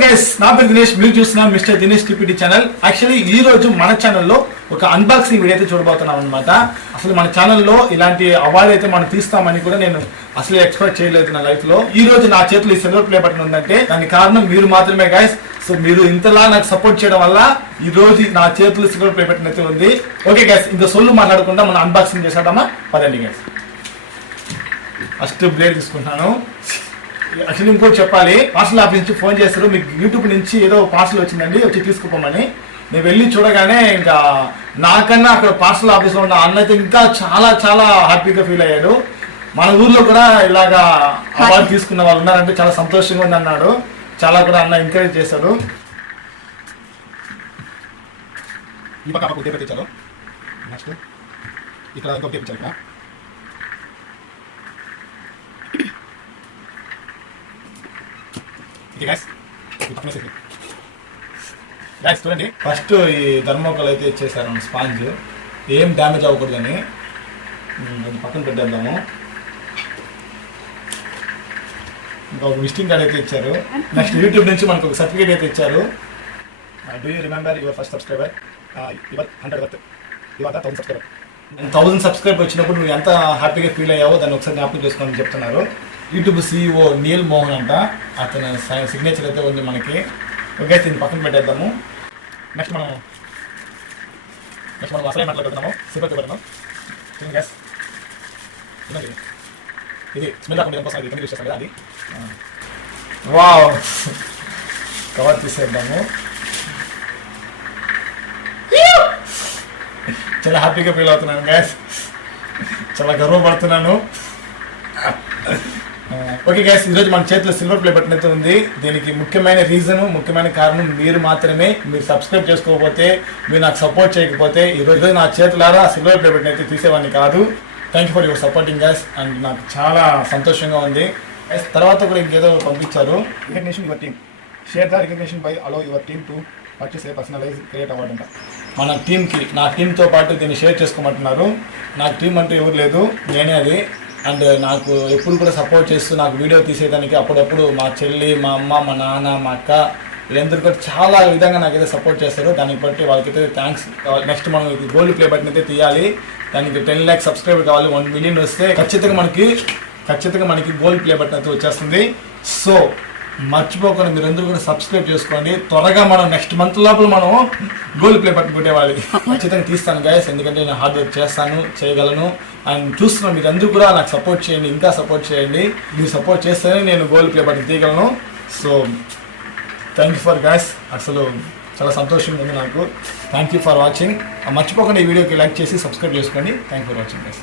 Guys, నా పేరు దినేష్. మీరు చూస్తున్నారు mister Dinesh TPT channel. Actually ఈ రోజు మన ఛానల్లో ఒక అన్బాక్సింగ్ వీడియో అయితే చూడబోతున్నాం అనమాట. అసలు మన ఛానల్లో ఇలాంటి అవార్డు అయితే మనం తీస్తామని కూడా నేను అసలు ఎక్స్పెక్ట్ చేయలేదు నా లైఫ్ లో. ఈ రోజు నా చేతిలో ఈ సిల్వర్ ప్లే బటన్ ఉందంటే దానికి కారణం మీరు మాత్రమే గైస్. సో మీరు ఇంతలా నాకు సపోర్ట్ చేయడం వల్ల ఈ రోజు నా చేతిలో సిల్వర్ ప్లే బటన్ అయితే ఉంది. ఓకే గైస్, ఇంకా సొల్లు మాట్లాడకుండా మనం అన్బాక్సింగ్ చేసాడమ్మా, పదండి గైస్. ఫస్ట్ బ్లేడ్ తీసుకుంటాను. అసలు ఇంకోటి చెప్పాలి, పార్సల్ ఆఫీస్ నుంచి ఫోన్ చేస్తారు, మీకు యూట్యూబ్ నుంచి ఏదో పార్సల్ వచ్చిందండి, వచ్చి తీసుకుపోమని. నేను వెళ్ళి చూడగానే ఇంకా నాకన్నా అక్కడ పార్సల్ ఆఫీస్లో ఉన్న అన్న అయితే ఇంకా చాలా చాలా హ్యాపీగా ఫీల్ అయ్యాడు. మన ఊర్లో కూడా ఇలాగా అవార్డు తీసుకున్న వాళ్ళు ఉన్నారంటే చాలా సంతోషంగా ఉంది అన్నాడు. చాలా కూడా అన్న ఎంకరేజ్ చేశాడు. ఈ పక్క ఒకటి పెట్టించారు, నెక్స్ట్ ఇక్కడ ఇంకొకటి పెట్టించారు. ఇక్కడ చూడండి, ఫస్ట్ ఈ థర్మోకోల్ అయితే ఇచ్చేసారు స్పాంజ్, ఏం డ్యామేజ్ అవ్వకూడదని. పక్కన పెట్టేద్దాము. ఇంకా ఒక విజిటింగ్ కార్డ్ అయితే ఇచ్చారు. నెక్స్ట్ యూట్యూబ్ నుంచి మనకు ఒక సర్టిఫికేట్ అయితే ఇచ్చారు. Do you remember your first subscriber, your 100,000 subscriber. 1000 subscriber వచ్చినప్పుడు నువ్వు ఎంత హ్యాపీగా ఫీల్ అయ్యావో దాన్ని ఒకసారి జ్ఞాపకం చేసుకోమని చెప్తున్నారు. యూట్యూబ్ CEO నీల్ మోహన్ అంట, అతని సిగ్నేచర్ అయితే ఉంది మనకి. ఓకే, దీన్ని పక్కన పెట్టేద్దాము. నెక్స్ట్ మనం అసలే మాట్లాడుతున్నాము. సిల్వర్ పేపర్ గ్యాస్ ఇది స్మెల్ రాకుండా కోసం అది యూస్ చేస్తాం కదా, అది వావ్. కవర్ తీసేద్దాము. చాలా హ్యాపీగా ఫీల్ అవుతున్నాను గ్యాస్, చాలా గర్వపడుతున్నాను. ఓకే గైస్, ఈరోజు మన చేతిలో సిల్వర్ ప్లే బటన్ అయితే ఉంది. దీనికి ముఖ్యమైన రీజన్, ముఖ్యమైన కారణం మీరు మాత్రమే. మీరు సబ్స్క్రైబ్ చేసుకోకపోతే, మీరు నాకు సపోర్ట్ చేయకపోతే ఈరోజు నా చేతులారా సిల్వర్ ప్లే బటన్ అయితే తీసేవాడిని కాదు. Thank you for your supporting guys, and నాకు చాలా సంతోషంగా ఉంది. తర్వాత కూడా ఇంకేదో పంపించారు. Recognition your team, share the recognition by allow your team to purchase a personalize create award అంట. మన టీంకి, నా టీంతో పాటు దీన్ని షేర్ చేసుకోమంటున్నారు. నాకు టీం అంటూ ఎవరు లేదు, నేనే అది. అండ్ నాకు ఎప్పుడు కూడా సపోర్ట్ చేస్తూ నాకు వీడియో తీసేదానికి అప్పుడప్పుడు మా చెల్లి, మా అమ్మ, మా నాన్న, మా అక్క వీళ్ళందరూ కూడా చాలా విధంగా నాకైతే సపోర్ట్ చేస్తారు. దాన్ని బట్టి వాళ్ళకైతే థ్యాంక్స్. నెక్స్ట్ మనం గోల్డ్ ప్లే బటన్ అయితే తీయాలి. దానికి 10 lakhs సబ్స్క్రైబర్ కావాలి. 1 million వస్తే ఖచ్చితంగా మనకి గోల్డ్ ప్లే బటన్ అయితే వచ్చేస్తుంది. సో మర్చిపోకుండా మీరందరూ కూడా సబ్స్క్రైబ్ చేసుకోండి. త్వరగా మనం నెక్స్ట్ మంత్ లోపల మనం గోల్డ్ ప్లే బటన్ కొట్టేవాలి. ఖచ్చితంగా తీస్తాను గైస్, ఎందుకంటే నేను హార్డ్ వర్క్ చేస్తాను, చేయగలను. అండ్ చూస్తున్నాను, మీరందరూ కూడా నాకు సపోర్ట్ చేయండి, ఇంకా సపోర్ట్ చేయండి. మీరు సపోర్ట్ చేస్తేనే నేను గోల్డ్ ప్లే బటన్ తీయగలను. So thank you for guys, అసలు చాలా సంతోషంగా ఉంది నాకు. Thank you for watching. మర్చిపోకుండా ఈ వీడియోకి లైక్ చేసి సబ్స్క్రైబ్ చేసుకోండి. Thank you for watching guys.